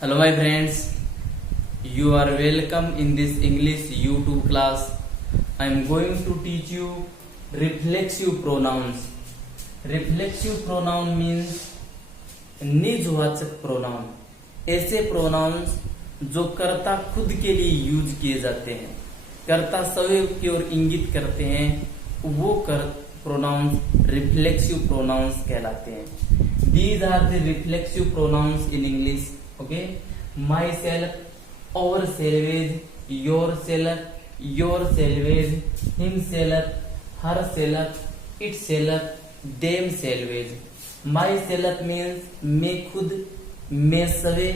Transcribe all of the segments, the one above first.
Hello my friends, you are welcome in this English YouTube class. I am going to teach you reflexive pronouns. Reflexive pronoun means निजवाचक pronoun, ऐसे pronouns जो कर्ता खुद के लिए use किए जाते हैं, कर्ता स्वयं की ओर इंगित करते हैं, वो प्रोनाउंस रिफ्लेक्सिव प्रोनाउंस कहलाते हैं। These are the reflexive pronouns in English. Okay, myself, ourselves, yourself, yourselves, himself, herself, itself, themselves. myself means मैं खुद, मैं सवे,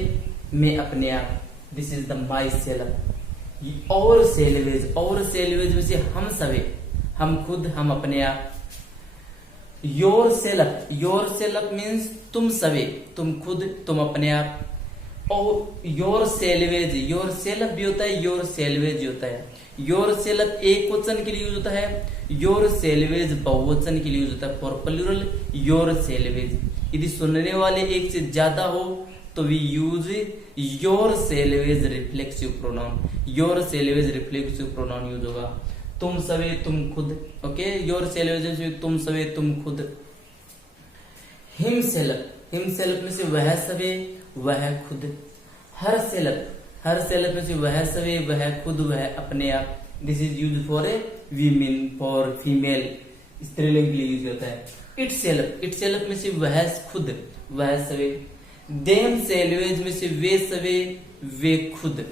मैं अपने आप। This is the myself। ourselves में से हम सवे, हम खुद, हम अपने आप। yourself means तुम सवे, तुम खुद, तुम अपने आप। और yourself भी होता है, yourselves भी होता है। yourself एक वचन के लिए यूज होता है, yourselves बहुवचन के लिए यूज होता है, फॉर प्लूरल yourselves। यदि सुनने वाले एक से ज्यादा हो तो we use yourselves reflexive pronoun. yourselves reflexive pronoun use होगा। तुम सवे, तुम खुद। ओके, yourselves तुम सवे, तुम खुद। himself में से वह सवे, वह खुद। herself में से वह सवे, वह खुद, वह अपने आप। This is use for A women, for female, स्त्रीलिंग के लिए यूज होता है। itself में से वह खुद, वह सवे। themselves में से वे सवे, वे खुद।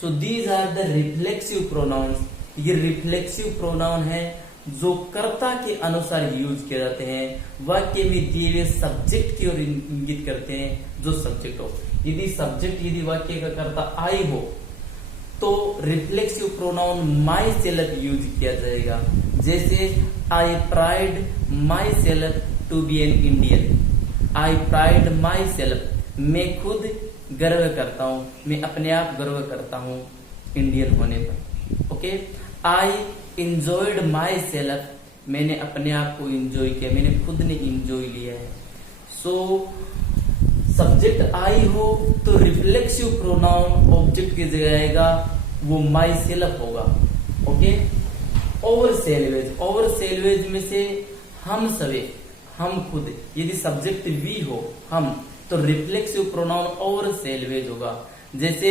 So these are the reflexive pronouns. ये रिफ्लेक्सिव प्रोनाउन है जो कर्ता के अनुसार यूज किए जाते हैं, वाक्य में दिए हुए सब्जेक्ट की ओर इंगित करते हैं जो सब्जेक्ट हो। यदि वाक्य का कर्ता आई हो तो reflexive pronoun myself use किया जाएगा। जैसे I pride myself to be an Indian. I pride myself, मैं खुद गर्व करता हूं, मैं अपने आप गर्व करता हूं इंडियन होने पर। Okay, I enjoyed my self, मैंने अपने आप को इंजॉय किया, मैंने खुद ने इंजॉय लिया है। सो सब्जेक्ट आई हो तो रिफ्लेक्सिव प्रोनाउन ऑब्जेक्ट की जगह आएगा, वो माई सेल्फ होगा। ओके, ourselves में से हम सवे, हम खुद। यदि सब्जेक्ट वी हो, हम, तो रिफ्लेक्सिव प्रोनाउन ourselves होगा। जैसे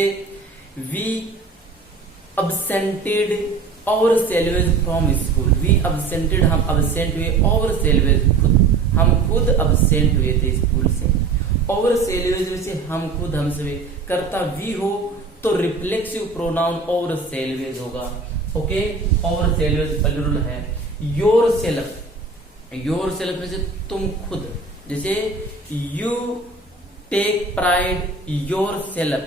we absented ourselves from school। We absented, हम absent हुए, ourselves खुद, हम खुद absent हुए थे स्कूल से। ourselves में से हम खुद, हम सभी। कर्ता वी हो तो रिफ्लेक्सिव प्रोनाउन ourselves होगा। ओके, ourselves प्लूरल है। yourself में से तुम खुद। जैसे you take pride yourself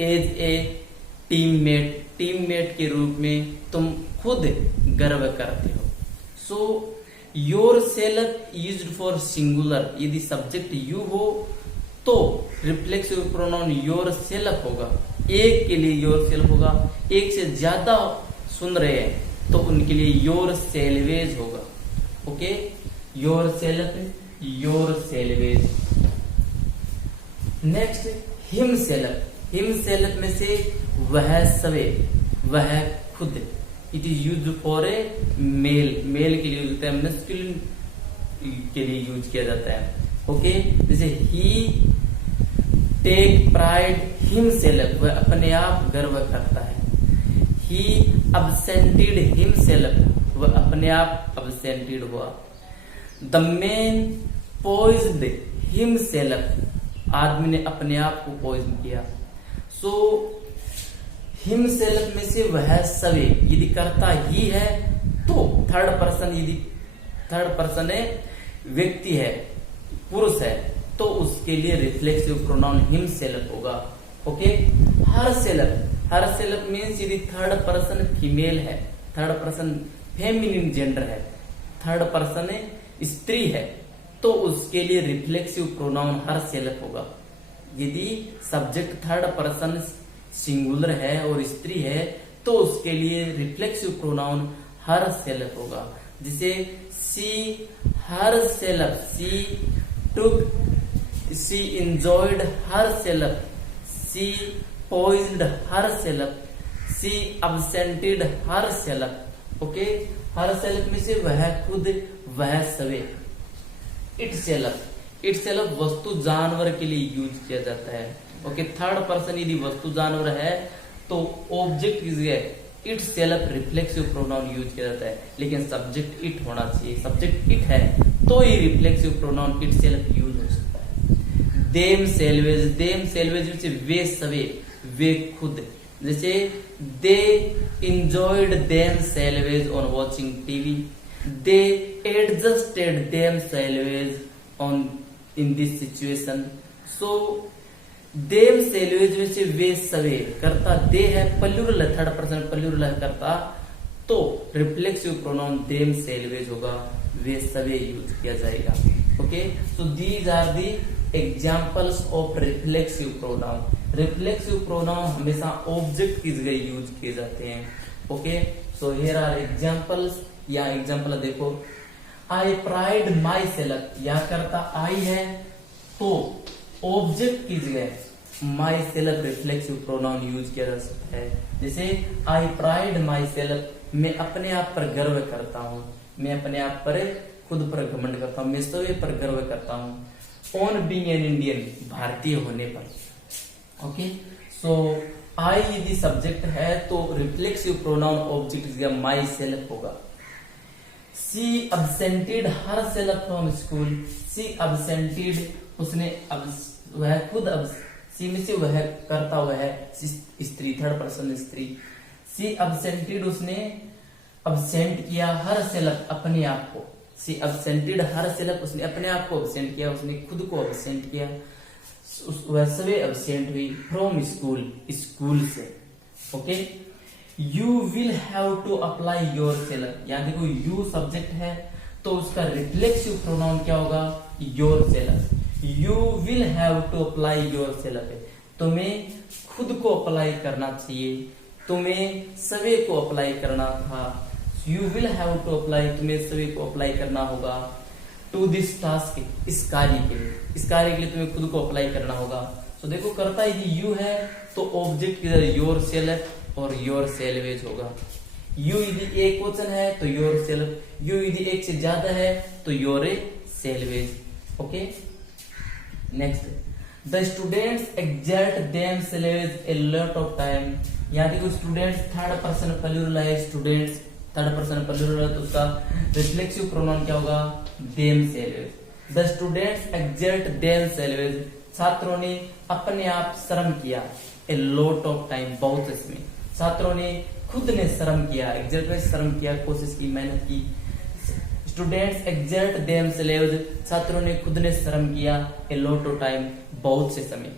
as a teammate के रूप में तुम खुद गर्व करते हो। So yourself used for singular. यदि सब्जेक्ट यू हो तो रिफ्लेक्सिव प्रोनाउन yourself होगा, एक के लिए yourself होगा। एक से ज्यादा सुन रहे हैं तो उनके लिए yourselves होगा। Okay, yourself। नेक्स्ट himself में से वह सवे, वह खुद। It is use for a male के लिए यूज होता है, मस्कुलिन के लिए यूज किया जाता है। ओके, जैसे ही टेक प्राइड हिमसेल्फ, वह अपने आप गर्व करता है। ही absented हिमसेल्फ, वह अपने आप absented हुआ। द मैन poisoned हिमसेल्फ, आदमी ने अपने आप को पॉइजन किया। सो हिमसेल्फ में से वह सवे, यदि कर्ता ही है तो थर्ड पर्सन, यदि थर्ड पर्सन है, व्यक्ति है, पुरुष है, तो उसके लिए रिफ्लेक्सिव प्रोनाउन हिमसेल्फ होगा। ओके, हरसेल्फ मीन्स यदि थर्ड पर्सन फीमेल है, थर्ड पर्सन फेमिनिन जेंडर है, थर्ड पर्सन स्त्री है, तो उसके लिए रिफ्लेक्सिव प्रोनाउन हरसेल्फ होगा। यदि सब्जेक्ट थर्ड पर्सन सिंगुलर है और स्त्री है तो उसके लिए रिफ्लेक्सिव प्रोनाउन हरसेल्फ होगा। जैसे she herself, she enjoyed herself, she poisoned herself, she absented herself। Okay, herself में से वह खुद, वह सवे। itself वस्तु जानवर के लिए यूज किया जाता है। ओके, थर्ड पर्सन यदि वस्तु जानवर है तो ऑब्जेक्ट की जगह itself रिफ्लेक्सिव प्रोनाउन यूज किया जाता है, लेकिन सब्जेक्ट इट होना चाहिए। सब्जेक्ट इट है तो ही रिफ्लेक्सिव प्रोनाउन itself यूज हो सकता है। देम सेल्वेज में से वे सवे, वे खुद। जैसे दे enjoyed themselves on watching TV, they adjusted themselves on in this situation। so themselves में से वे सवे, करता दे है, प्लूरल है, थर्ड पर्सन प्लूरल है करता, तो रिफ्लेक्सिव प्रोनाउन themselves होगा, वे सवे यूज किया जाएगा। Okay, so these are the examples of reflexive pronoun. Reflexive pronoun हमेशा ऑब्जेक्ट की जगह यूज किए जाते हैं। Okay, so here are examples. या एग्जाम्पल देखो, आई प्राइड माई सेल्फ, या करता आई है तो ऑब्जेक्ट की जगह my self reflexive pronoun use किया जा सकता है। जैसे आई प्राइड माई सेल्फ, मैं अपने आप पर गर्व करता हूं, मैं अपने आप पर खुद पर घमंड करता हूं, मैं स्वयं पर गर्व करता हूं। ऑन बीइंग एन इंडियन, भारतीय होने पर। ओके, सो आई यदि सब्जेक्ट है तो रिफ्लेक्सिव प्रोनाउन ऑब्जेक्ट की जगह माई सेल्फ होगा। She absented herself from school, she absented, उसने वह खुद, सी में से वह करता हुआ है स्त्री, थर्ड पर्सन स्त्री। शी absented, उसने absent किया, herself अपने आप को। शी absented herself, उसने अपने आप को absent किया, उसने खुद को absent किया। वह सवे absent हुई from school, स्कूल से। Okay, you will have to apply yourself, या देखो यू सब्जेक्ट है तो उसका रिफ्लेक्सिव प्रोनाउन क्या होगा, yourself. You will have to apply yourself, तुम्हें खुद को अप्लाई करना चाहिए, तुम्हें सवे को अप्लाई करना था। You will have to apply, तुम्हें सवे को अप्लाई करना होगा। टू दिस टास्क, इस कार्य के लिए, इस कार्य के लिए तुम्हें खुद को अप्लाई करना होगा। तो देखो, करता यदि यू है तो ऑब्जेक्ट किधर, योर सेल्फ और योर सेल्वेज होगा। यू यदि एक वचन है तो योर सेल्फ, यू यदि एक से ज्यादा है तो your salvage. Okay, next, the students exert themselves a lot of time. यहाँ देखो स्टूडेंट्स थर्ड पर्सन प्लूरल है, स्टूडेंट्स थर्ड पर्सन प्लूरल है तो उसका रिफ्लेक्सिव प्रोनाउन क्या होगा, themselves. The students exert themselves, छात्रों ने अपने आप श्रम किया। ए लॉट ऑफ टाइम, बहुत इसमें छात्रों ने खुद ने श्रम किया, एक्सर्ट में श्रम किया, कोशिश की, मेहनत की। स्टूडेंट्स एक्सर्ट देमसेल्व्स, छात्रों ने खुद ने श्रम किया। ए लॉट ऑफ टाइम, बहुत से समय।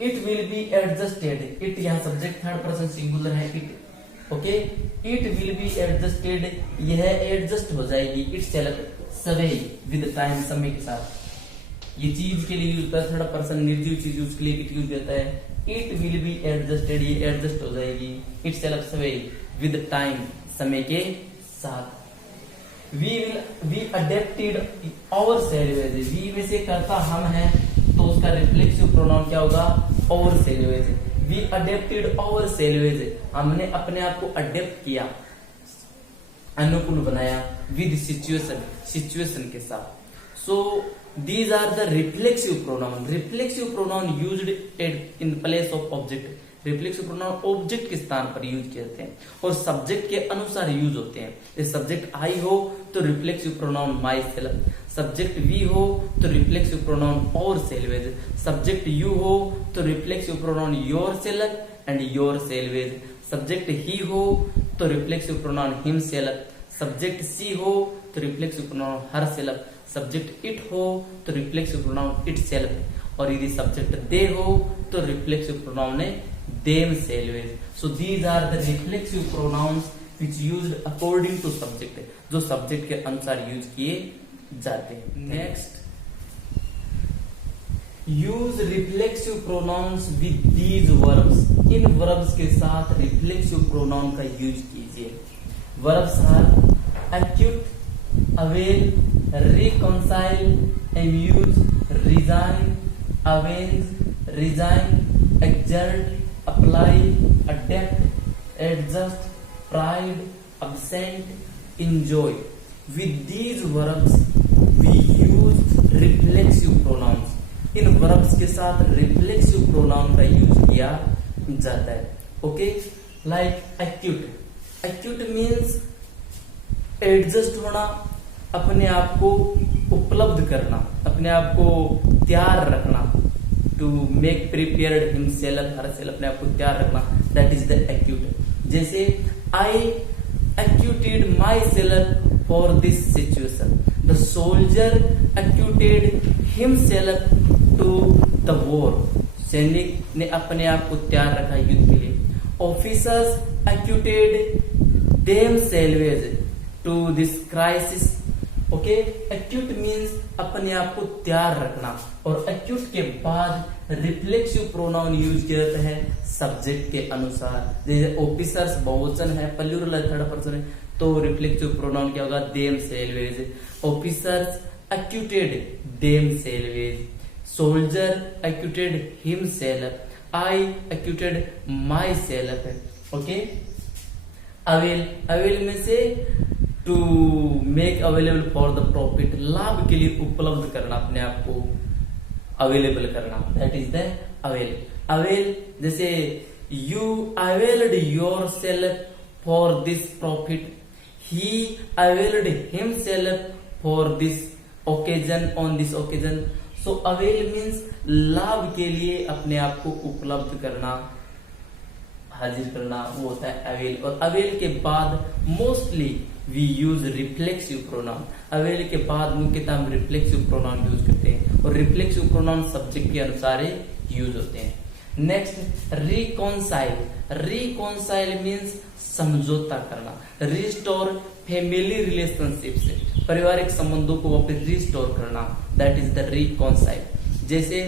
It will be adjusted, it यहाँ सब्जेक्ट थर्ड पर्सन सिंगुलर है, it. Okay, it will be adjusted, यह एडजस्ट हो जाएगी। इट सेल्फ सवे, विद टाइम, समय के साथ। ये चीज के लिए यूज होता है, थर्ड पर्सन निर्जीव चीज उसके लिए इट यूज होता है। इट विल बी एडजस्टेड, ये एडजस्ट हो जाएगी। इट सेल्फ सवे, विद टाइम, समय के साथ। We adapted ourselves, we में से करता हम है तो उसका रिफ्लेक्सिव प्रोनाउन क्या होगा, ourselves. We adapted ourselves, हमने अपने आप को अडेप्ट किया, अनुकूल बनाया, विद सिचुएशन, सिचुएशन के साथ। सो these are the reflexive pronoun, reflexive pronoun used in place of object। Reflexive pronoun object के स्थान पर यूज किए जाते हैं और सब्जेक्ट के अनुसार यूज होते हैं। जैसे सब्जेक्ट आई हो तो reflexive pronoun myself, subject we हो तो reflexive pronoun ourselves, subject you हो तो reflexive pronoun yourself and yourselves, subject he हो तो reflexive pronoun himself, subject she हो तो reflexive pronoun herself, subject it हो तो रिफ्लेक्सिव प्रोनाउन इट सेल्फ, और यदि सब्जेक्ट दे हो तो रिफ्लेक्सिव प्रोनाउन है themselves. So these are the reflexive pronouns which used according to subject, जो सब्जेक्ट के अनुसार यूज किए जाते हैं। Next, use reflexive pronouns with these verbs, इन वर्ब्स के साथ रिफ्लेक्सिव प्रोनाउन का यूज कीजिए। Verbs are acquit, avail, reconcile, amuse, resign, avenge, resign, exert, apply, adapt, adjust, pride, absent, enjoy. With these verbs we use reflexive pronouns. In verbs के साथ reflexive pronoun का use किया जाता है. Okay, like acute. Acute means adjust होना, अपने आप को उपलब्ध करना, अपने आप को तैयार रखना. To make prepared himself, herself अपने आप को तैयार रखना, दैट इज द एक्यूट. जैसे I acquitted myself for this situation. The soldier acquitted himself to the war. सैनिक ने अपने आप को तैयार रखा युद्ध के लिए. Officers acquitted themselves to this crisis. Okay, acute means अपने आप को तैयार रखना. और एक्यूट के बाद रिफ्लेक्सिव प्रोनाउन यूज किया जाता है सब्जेक्ट के अनुसार. जैसे ऑफिसर्स बहुवचन है, प्लूरल है, थर्ड पर्सन है, तो रिफ्लेक्सिव प्रोनाउन क्या होगा? themselves. Officers acquitted themselves. Soldier acquitted himself. I acquitted myself. Okay, avail, avail में से to make available for the profit, लाभ के लिए उपलब्ध करना, अपने आप को अवेलेबल करना, that is the avail. Avail जैसे you availed yourself for this profit, he availed himself for this occasion, on this occasion. So avail means लाभ के लिए अपने आप को उपलब्ध करना, हाजिर करना, वो होता है अवेल. और अवेल के बाद mostly we use reflexive pronoun. Avail के बाद मुख्यतः हम रिफ्लेक्सिव प्रोनाउन यूज करते हैं, और रिफ्लेक्सिव प्रोनाउन सब्जेक्ट के अनुसार यूज होते हैं. Next, reconcile. रिकॉन्साइल मीन्स समझौता करना. रिस्टोर फैमिली रिलेशनशिप्स, पारिवारिक संबंधों को वापस रिस्टोर करना, दैट इज द रिकॉन्साइल. जैसे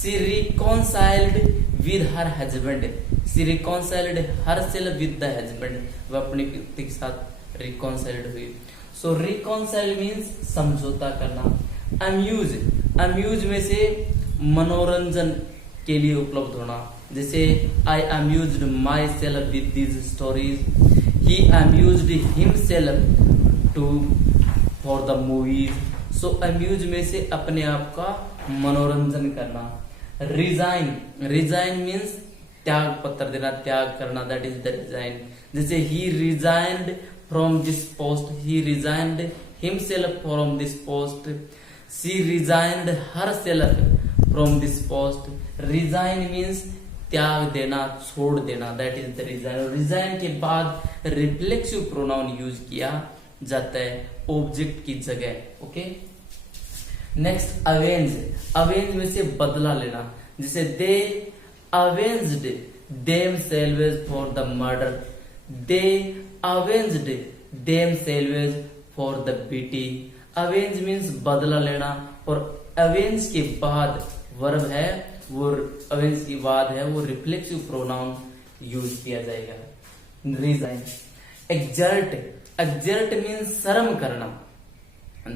she reconciled with her husband. She reconciled herself with the husband, वह अपने पति के साथ रिकॉन्साइल्ड हुई. सो रिकॉन्साइल मीन्स समझौता करना. अम्यूज, अम्यूज में से मनोरंजन के लिए उपलब्ध होना. जैसे I amused myself with these stories, he amused himself to for the movies. So amuse में से अपने आप का मनोरंजन करना. रिजाइन, रिजाइन मीन्स त्याग पत्र देना, त्याग करना, दैट इज द रिजाइन. जैसे he resigned from this post, he resigned himself from this post. She resigned herself from this post. Resign means त्याग देना, छोड़ देना, दैट इज द रिजाइन. और रिजाइन के बाद रिफ्लेक्सिव प्रोनाउन यूज किया जाता है ऑब्जेक्ट की जगह. Okay, next avenge. अवेंज में से बदला लेना. जैसे दे avenged themselves for the murder, they avenged themselves for the beating. avenge means बदला लेना, और avenge के बाद वर्ब है, वो avenge के बाद है वो रिफ्लेक्सिव प्रोनाउन यूज किया जाएगा. रिजाइन. exert, exert means श्रम करना.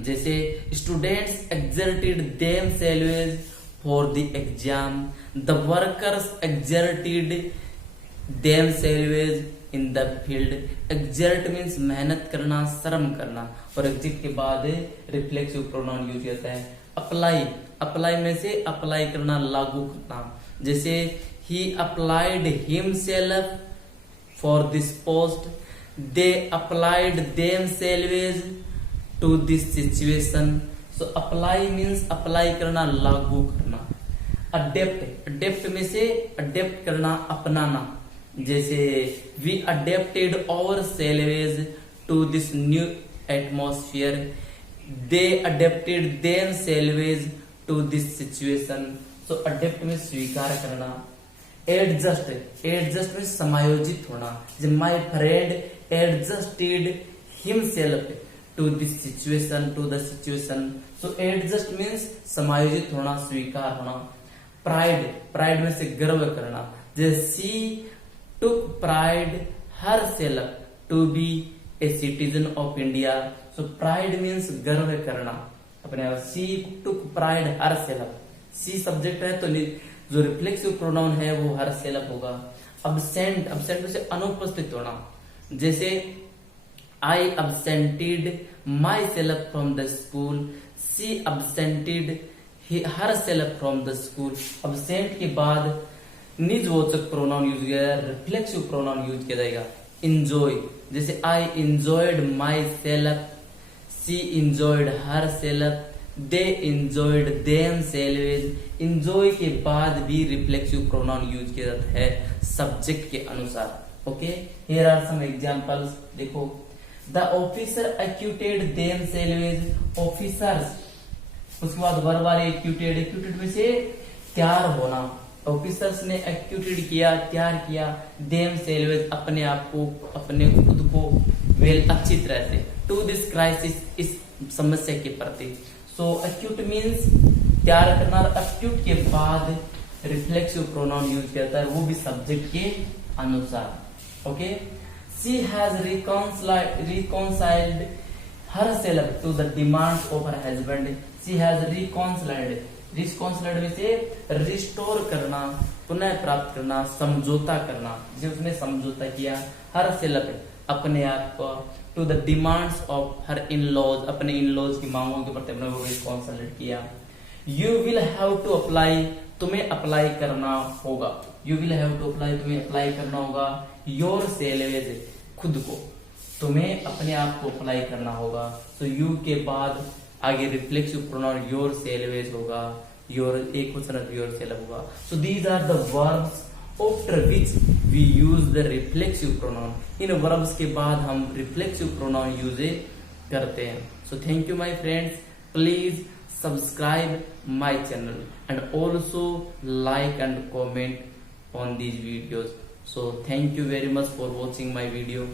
जैसे students exerted themselves for the exam, the workers exerted themselves in the field. exert means मेहनत करना, श्रम करना, और exert के बाद रिफ्लेक्सिव प्रोनाउन यूज होता है. अप्लाई, अप्लाई में से अप्लाई करना, लागू करना. जैसे he applied himself for this post, they applied themselves to this situation. So apply means apply करना, लागू करना. अडेप्ट, अडेप्ट में से अडेप्ट करना, अपनाना. जैसे we adapted ourselves to this new atmosphere, they adapted themselves to this situation. So adapt में स्वीकार करना. एडजस्ट, एडजस्ट में समायोजित होना. जैसे my friend adjusted himself to this situation, to the situation. So adjust means समायोजित होना, स्वीकार होना. प्राइड, प्राइड में से गर्व करना. जैसे she took pride herself to be a citizen of India. So pride means गर्व करना अपने आप. she took pride herself. she subject है तो जो रिफ्लेक्सिव प्रोनाउन है वो हर सेल्फ होगा। अब्सेंट, अब्सेंट से अनुपस्थित होना, जैसे I absented myself from the school, she absented herself from the school. Absent के बाद निजवाचक प्रोनाउन यूज किया जाएगा, रिफ्लेक्सिव प्रोनाउन यूज किया जाएगा। इंजॉय, जैसे I enjoyed myself, she enjoyed herself, they enjoyed themselves. Enjoy के बाद भी रिफ्लेक्सिव प्रोनाउन यूज किया जाता है सब्जेक्ट के अनुसार। Okay, here are some examples, देखो the officer acquitted themselves, officers, उसके बाद वर्ब आ रही एक्यूटेड, एक्यूटेड में से तैयार होना, ऑफिसर्स ने एक्यूटेड किया, तैयार किया, देम सेल्वेज अपने आप को, अपने खुद को वेल अच्छी तरह से, टू दिस क्राइसिस इस समस्या के प्रति। सो एक्यूट मीन्स तैयार करना, एक्यूट के बाद रिफ्लेक्सिव प्रोनाउन यूज किया जाता है, वो भी सब्जेक्ट के अनुसार। Okay, she has reconciled herself to the demands of her husband, she has reconciled, reconciled में से रिस्टोर करना, पुनः प्राप्त करना, समझौता करना, जैसे उसने समझौता किया, हर सेल्फ अपने आप को, to the demands of her in laws, अपने इन लॉज की मांगों के प्रति अपने वो रिकॉन्साइल्ड किया। You will have to apply, तुम्हें अप्लाई करना होगा, you will have to apply, तुम्हें अप्लाई करना होगा, योर सेल्वेज, खुद को, तुम्हें अपने आप को अप्लाई करना होगा। सो यू के बाद आगे रिफ्लेक्सिव प्रोनाउन योर सेल्वेज होगा, योर एक क्वेश्चन योर सेल्फ होगा। So these are the verbs after which we use the reflexive pronoun, इन वर्ब्स के बाद हम रिफ्लेक्सिव प्रोनाउन यूज करते हैं। So thank you my friends, please subscribe my channel and also like and comment on these videos. So thank you very much for watching my video.